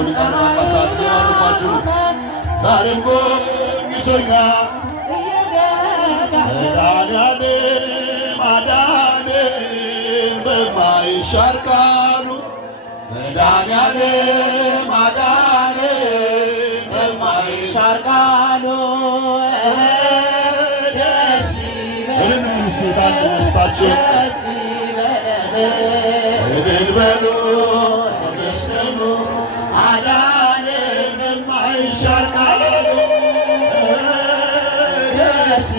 ሊቃነ ጳጳሳት የባረኳችሁ ዛሬም ጎብኝቶኛል መድኃኒዓለም አዳነን በማይሻር ቃሉ መድኃኒዓለም አዳነን በማይሻር ቃሉ ደስ ይበለን ደስ ይበለን እልል በሉ ተመስገኑ አዳነን በማይሻር ቃሉ ደስ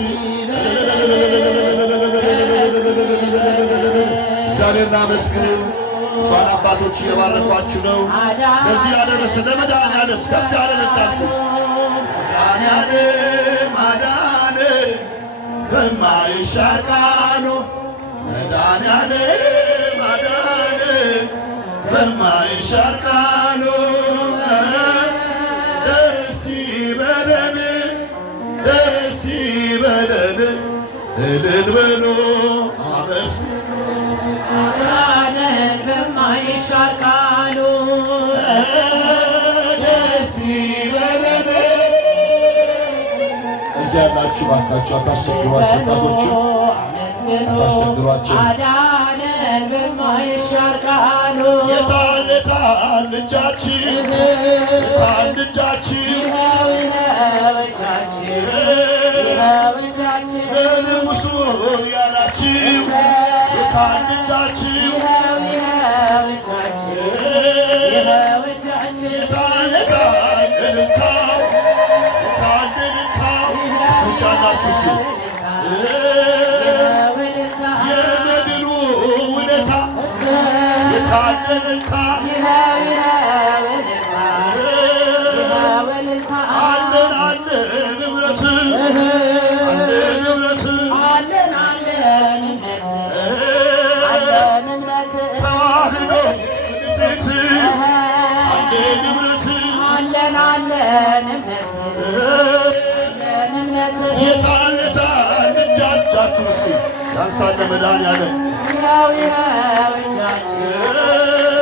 እግዚአብሔርን አመስግኑ። እሷን አባቶች እየባረኳችሁ ነው። በዚህ ያደረሰ ለመድኃኒዓለም ከፍ ያለ ልታችሁ መድኃኒዓለም አዳነን በማይሻር ቃሉ መድኃኒዓለም አዳነን በማይሻር ቃሉ ደስ ይበለን ደስ ይበለን እልል በሉ አዳነን በማይሻር ቃሉ ደስ ይበለን። እዚያ ያላችሁ ባካችሁ አታስቸግሯቸው፣ ወጣቶችን አታስቸግሯቸው። አዳነን በማይሻር ቃሉ የታል እጃችን የታል እጃችን ይኸው እጃችን ይኸው እጃችን ለንጉሡ ያላችሁ የታል እጃችን ይኸው እጃችን ይኸው እጃችን የታል እልልታው የታል እልልታው እሱ ጫናችሁ ሲ የመድኑ ውለታ የታል እልልታ አለን አለን እምነት አለን እምነት አለን እምነት ተዋህዶ ቤት አለን እምነት አለን እምነት አለን እምነት የታል እጃችሁ ሲ ያንሳል ለመድኃኒዓለም ይኸው እጃችን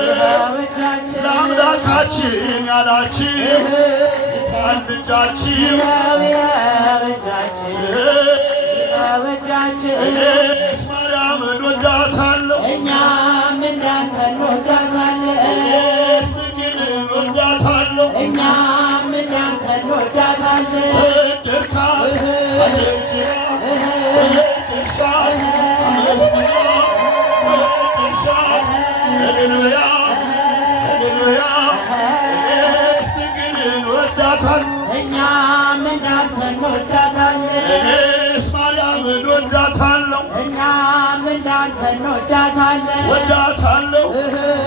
ይኸው እጃችን ለአምላካችን ያላችሁ የታል እጃችሁ ይኸው እጃችን ይኸው እጃችን እኔስ ማርያምን እወዳታለሁ እኛም እንዳንተ እንወዳታለን እኔስ ድንግልን እወዳታለሁ እኛም እንዳንተ እንወዳታለን ወደድካት አጀብጅባ ወደድሻት አመስግና ወደድሻት ሃሌሉያ ሃሌሉያ እኔስ ድንግልን እወዳታለሁ እኛም እንዳንተ እንወዳታለን እኔስ ማርያምን እወዳታለሁ እኛም እንዳንተ እንወዳታለን ወዳታለሁ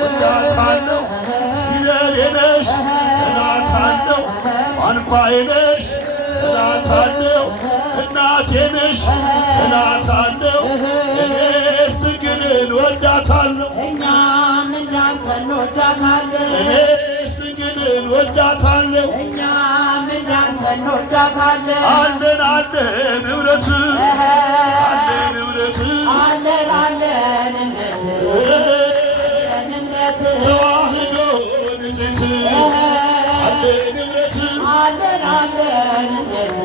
ወዳታለሁ ፊደሌ ነሽ እላታለሁ ቋንቋዬ ነሽ እላታለሁ እናቴ ነሽ እላታለሁ እኔስ ድንግልን ወዳታለሁ እኛም እንዳንተ እንወዳታለን እኔስ ድንግልን ወዳታለሁ እኛም እንዳንተ እንወዳታለን አለን አለን እምነት አለን እምነት አለን እምነት እምነት ተዋህዶ ንጽሕት አለን እምነት አለን እምነት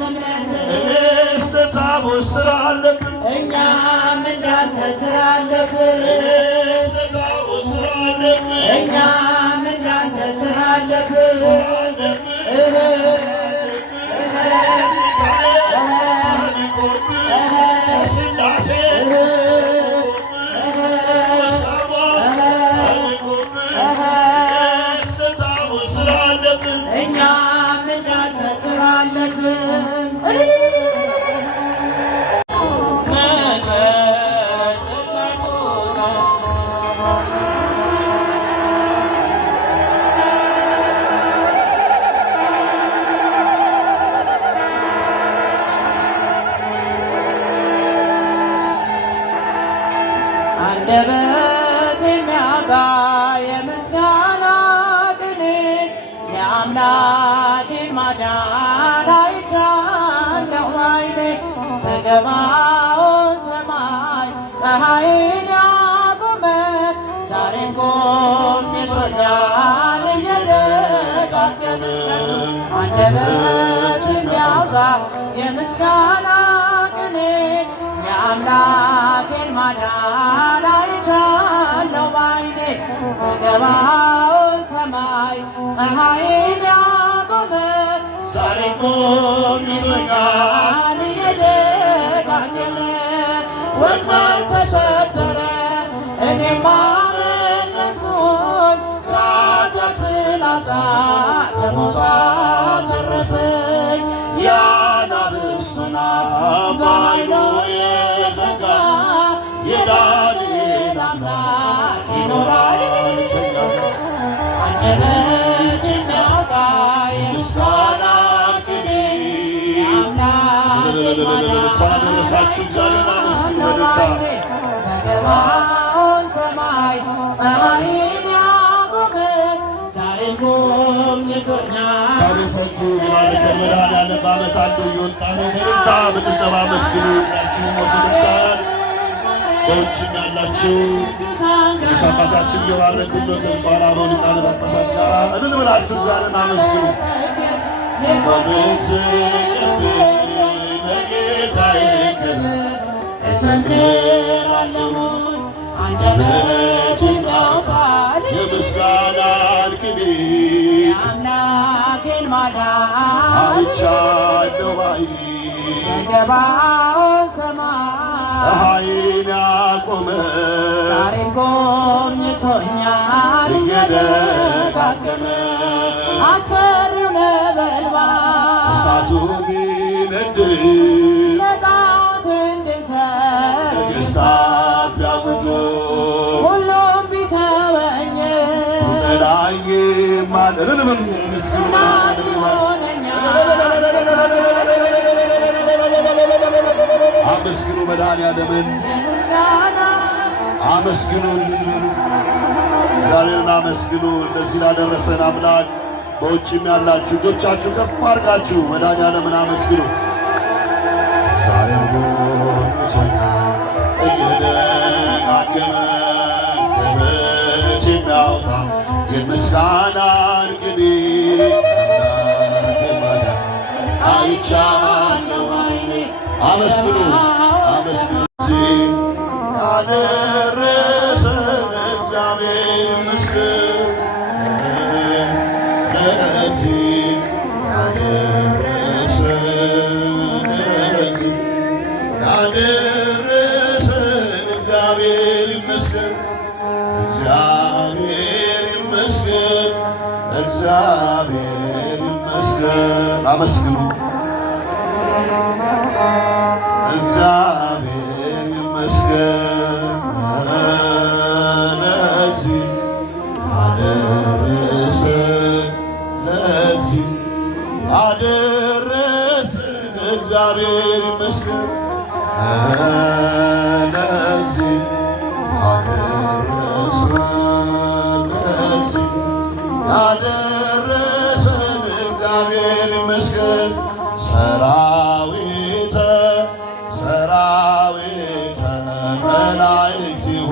እምነት እኔስ ለታቦት ሥራ አለብን እኛም እንዳንተ ሥራ አለብን እኔስ ለታቦት ሥራ አለብን እኛም እንዳንተ ሥራ አለብን ስላሴ ለታቦት ሥራ አለብን እኛም እንዳንተ ሥራ አለብን አንደበት የሚያወጣ የምስጋና ቅኔ የአምላኬን ማዳን አይቻለሁ ዓይኔ በገባኦን ሰማይ ፀሐይን ያቆመ ዛሬም ጎብኝቶኛል አንደበት የሚያወጣ የምስጋና ቅኔ የአምላኬን ማዳን አይቻለሁ ባይኔ በገባኦን ሰማይ ፀሐይን ያቆመ ዛሬም ጎብኝቶኛል እየደጋገመ ወጥመድ ተሰበረ እኔም አመለጥኩኝ ከኃጢአት ፍላጻ ከሞት አተረፈኝ የአናብስቱን አፍ በኃይሉ የዘጋ የዳንኤል አምላክ ይኖራል አንደበት የሚያወጣ የምስጋና ቅኔ የአምላኬን እንኳን አደረሳችሁ። እግዚአብሔርን አመስግኑ በደስታ በገባኦን ሰማይ ፀሐይን ያቆመ ዛሬም ጎብኝቶኛል። ታሪፈቱ ባርከን መድኃኔዓለም በዓመት አንዱ እየወጣ ነው። በደስታ በጭብጨባ አመስግኑ። ሁላችሁም ኦርቶዶክሳውያን በውጭም ያላችሁ ቅዱስ አባታችን እየባረኩን ከብፁዓን አበው ሊቃነ ጳጳሳት ጋር እልል ብላችሁ እግዚአብሔርን አመስግኑ። በጌታዬ ክብር እዘምራለሁኝ አንደበት የሚያወጣ የምስጋናን ቅኔ የአምላኬን ማዳን አይቻለሁ ባይኔ በገባኦን ሰማይ ፀሐይን ያቆመ ዛሬም ጎብኝቶኛል እየደጋገመ አስፈሪው ነበልባል እሳቱ ቢነድ ለጣዖት እንድንሰግድ ነገሥታት ቢያውጁ ሁሉም ቢተወኝ በላይም አልልም ጽናት ይሆነኛል አመስግኑ መድኃኔዓለምን የምስጋና አመስግኑ። እግዚአብሔርን አመስግኑ። እንደዚህ ላደረሰን አምላክ በውጭም ያላችሁ እጆቻችሁ ከፍ አድርጋችሁ መድኃኔዓለምን አመስግኑ። ዛሬም ጎብኝቶኛል እየደጋገመ ገበት የሚያወጣ የምስጋናን ቅኔ አይቻለሁ ባይኔ አመስግኑ አመስግኑ። ያደረሰን እግዚአብሔር ይመስገን። ለዚህ ያደረሰን እግዚአብሔር ይመስገን። እግዚአብሔር ይመስገን። እግዚአብሔር ይመስገን። አመስግኑ። እግዚአብሔር ይመስገን ለዚህ አደረሰን ለዚህ አደረሰን እግዚአብሔር ይመስገን ለዚህ አደረሰን ለዚህ አደረሰን እግዚአብሔር ይመስገን ሰራዊተ ሰራዊተ መላእክቲሁ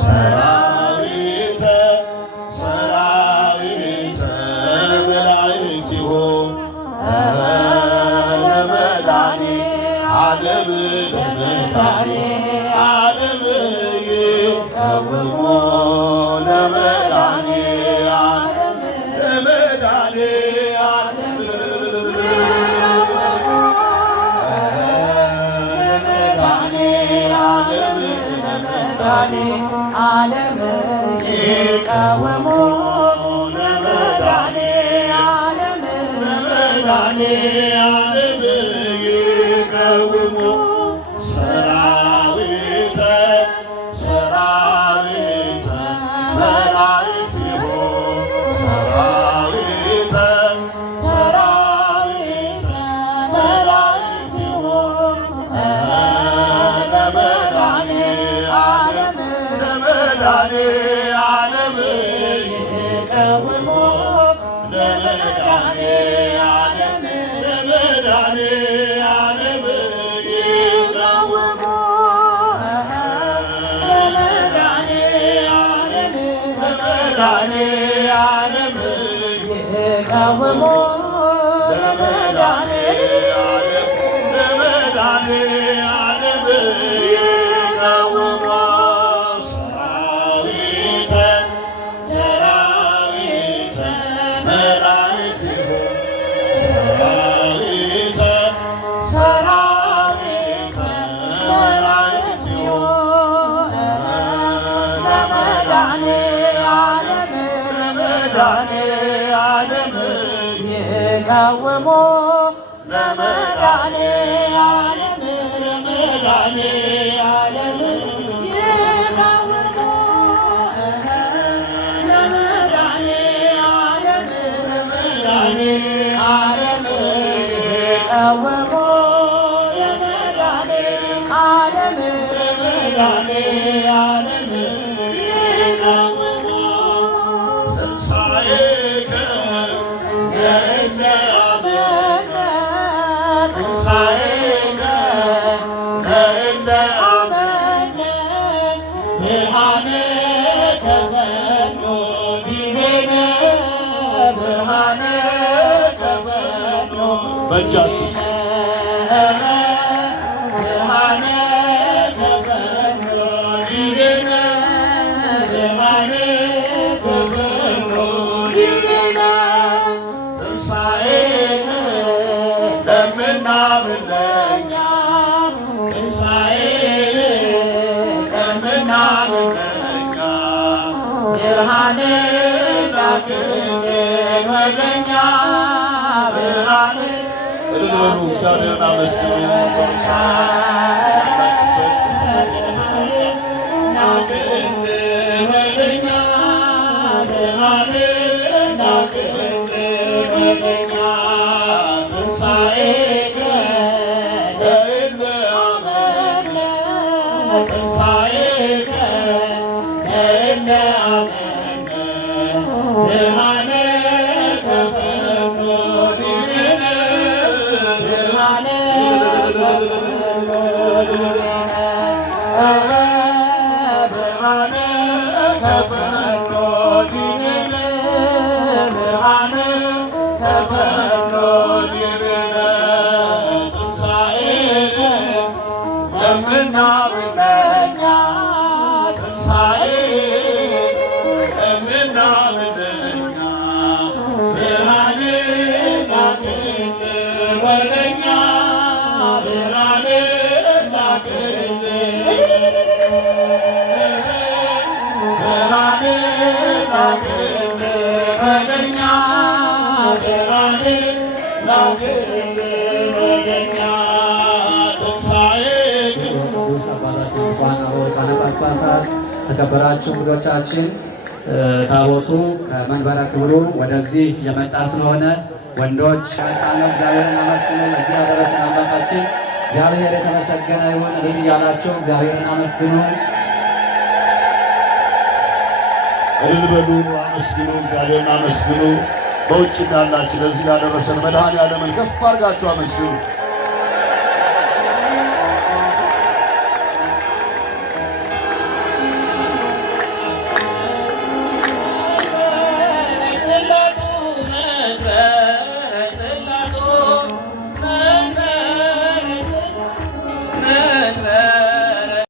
ሰራዊተ ሰራዊተ መላእክቲሁ ለመድኃኔ ዓለም ለመድኃኔ ዓለም ይቀወሙ ለመድኃኔ ዓለም ለመድኃኔ ዓለም ዓለም ይቃወሙ ለመድኃኔ ዓለም ለመድኃኔ ዓለም ይቀውሙ ሰራዊተ ሰራዊተ መላእክቲሁ ሰራዊተ ሰራዊተ መላእክቲሁ ለመድኃኔ ዓለም ለመድኃኔ ዓለም ይቀውሙ ለመድኃኔ ዓለም ለመድኃኔ ዓለም ይቀውሙ ለመድኃኔ ዓለም ለመድኃኔ ዓለም ይቃወሙ ለመድኃኔዓለም ለመድኃኔዓለም ይቃወሙ ሰራዊተ ሰራዊተ መላእክቲሁ ሰራዊተ ሰራዊተ መላእክቲሁ ለመድኃኔዓለም ለመድኃኔዓለም ይቃወሙ ለመድኃኔዓለም ለመድኃኔዓለም ይቃወሙ ለመድኃኔዓለም ለመድኃኔዓለም ይቃወሙ ለመድኃኔዓለም ለመድኃኔዓለም ይቃወሙ ትንሣኤከ ለእለ አመነ ትንሣኤከ ለእለ አመነ ብርሃነ ከፈኖ ዲቤነ ብርሃነ ከፈኖ በእጃችሁ ብርሃነ ከፈኖ ዲቤነ ብርሃነ ከፈኖ ዲቤነ ትንሣኤከ ለምናምን ለእኛ ትንሣኤከ ለምናምን ለእኛ ብርሃነ ላክልን ወደኛ ብርሃነ እልል በሉ እግዚአብሔርን አመስግኑ። ብርሃነ ከፈኖ ዲቤነ ብርሃነ ከፈኖ ዲቤነ ትንሣኤከ ለምናምን ለእኛ ትንሣኤከ ለምናምን ለእኛ ብርሃነ ላክልን ወደኛ ብርሃነ ላክልን ብርሃነ ላክልን ወደኛ ብርሃነ ላክልን ወደኛ ትንሣኤከ ቅዱስ አባታችን ብፁዓን አበው ሊቃነ ጳጳሳት፣ ተከበራችሁ እንግዶቻችን፣ ታቦቱ ከመንበረ ክብሩ ወደዚህ የመጣ ስለሆነ ወንዶች መጣ ነው። እግዚአብሔርን አመስግኑ። ለዚህ ያደረሰን አምላካችን እግዚአብሔር የተመሰገነ ይሁን። እልል እያላችሁ እግዚአብሔርን አመስግኑ። እልል በሉ፣ አመስግኑ፣ እግዚአብሔርን አመስግኑ። በውጭ ያላችሁ ለዚህ ላደረሰን መድኃኔዓለምን ከፍ አድርጋችሁ አመስግኑ።